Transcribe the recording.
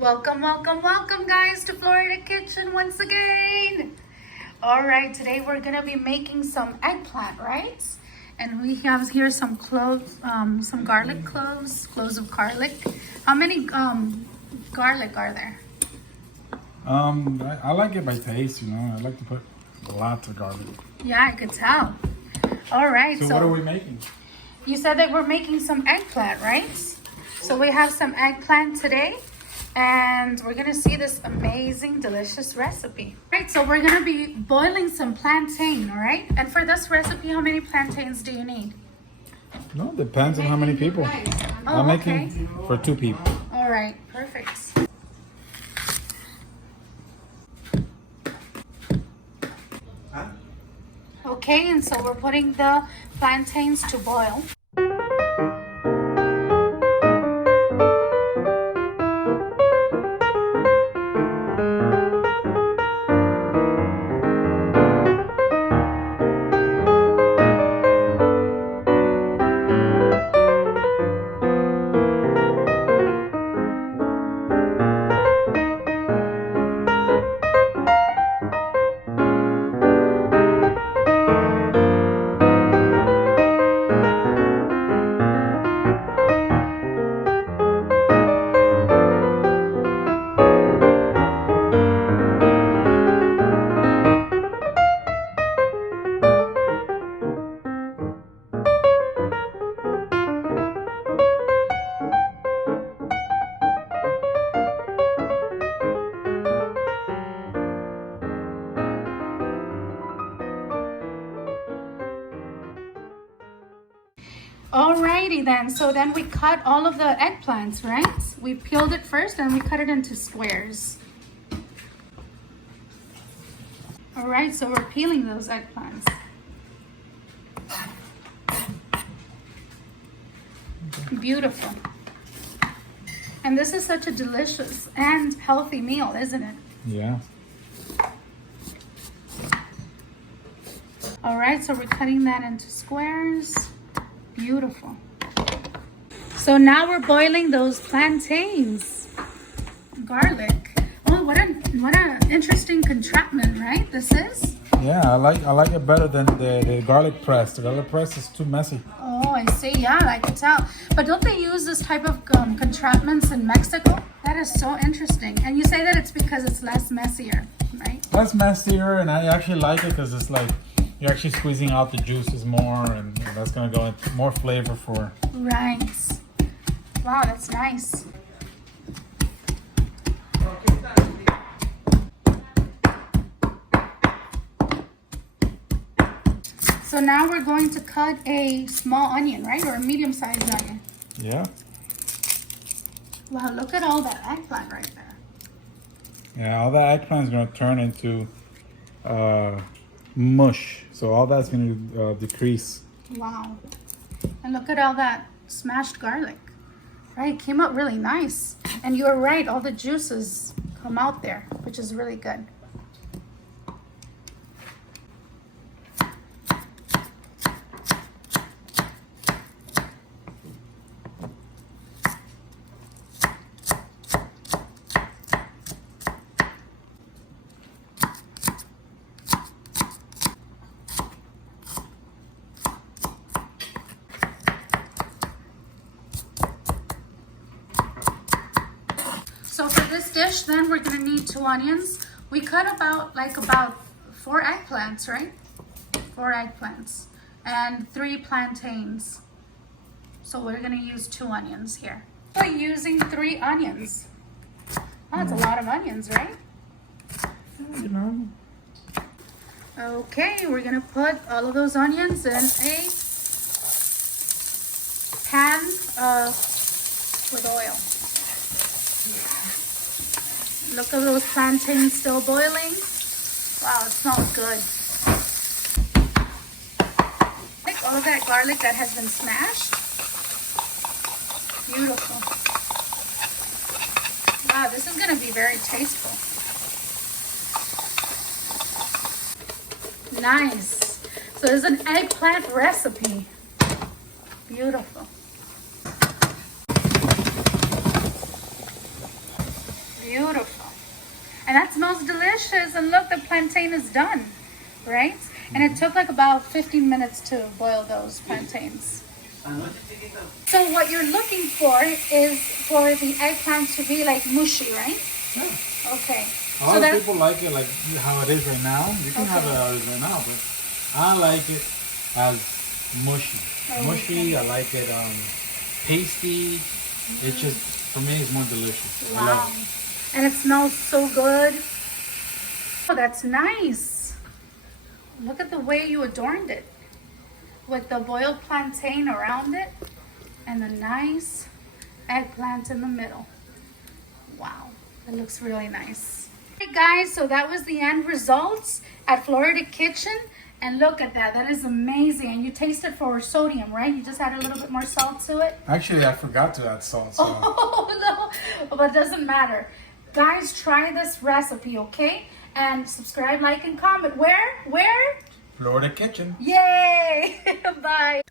Welcome, welcome, welcome guys to Florida Kitchen once again. All right, today we're gonna be making some eggplant, right? And we have here some cloves, some garlic cloves of garlic. How many garlic are there? I like it by taste, you know. I like to put lots of garlic. Yeah, I could tell. All right, So what are we making? You said that we're making some eggplant, right? So we have some eggplant today. And we're gonna see this amazing, delicious recipe. Right, so we're gonna be boiling some plantain, all right? And for this recipe, how many plantains do you need? No, depends on how many people. I'm making for 2 people. All right, perfect. Okay, and so we're putting the plantains to boil. Alrighty then, so then we cut all of the eggplants, right? We peeled it first and we cut it into squares. Alright, so we're peeling those eggplants. Beautiful. And this is such a delicious and healthy meal, isn't it? Yeah. Alright, so we're cutting that into squares. Beautiful. So now we're boiling those plantains. Garlic. Oh, what an interesting contraption, right? This is? Yeah, I like it better than the garlic press. The garlic press is too messy. Oh, I see. Yeah, I could tell. But don't they use this type of contraptions in Mexico? That is so interesting. And you say that it's because it's less messier, right? Less messier, and I actually like it because it's like you're actually squeezing out the juices more, and that's gonna go into more flavor for. Right. Wow, that's nice. So now we're going to cut a small onion, right? Or a medium-sized onion. Yeah. Wow, look at all that eggplant right there. Yeah, all that eggplant is gonna turn into mush. So all that's gonna decrease. Wow. And look at all that smashed garlic. Right, came out really nice. And you were right, all the juices come out there, which is really good. So for this dish, then we're gonna need 2 onions. We cut about 4 eggplants, right? 4 eggplants and 3 plantains. So we're gonna use 2 onions here. We're using 3 onions. Oh, that's a lot of onions, right? You know. Okay, we're gonna put all of those onions in a pan with oil. Look at those plantains still boiling. Wow, it smells good. Like all of that garlic that has been smashed. Beautiful. Wow, this is gonna be very tasteful. Nice. So it's an eggplant recipe. Beautiful. And that smells delicious. And look, the plantain is done, right? And it took like about 15 minutes to boil those plantains. So what you're looking for is for the eggplant to be like mushy, right? Yeah. Okay. A lot of people like it like how it is right now. You can have it how it is right now, but I like it as mushy. Mushy, I like it pasty. It's just, for me, it's more delicious. Wow. I love it. And it smells so good. Oh, that's nice. Look at the way you adorned it. With the boiled plantain around it and the nice eggplant in the middle. Wow, it looks really nice. Hey guys, so that was the end results at Florida Kitchen. And look at that, that is amazing. And you tasted for sodium, right? You just add a little bit more salt to it. Actually, I forgot to add salt. So. Oh no, but it doesn't matter. Guys, try this recipe, okay? And subscribe, like, and comment. Where? Florida Kitchen. Yay! Bye.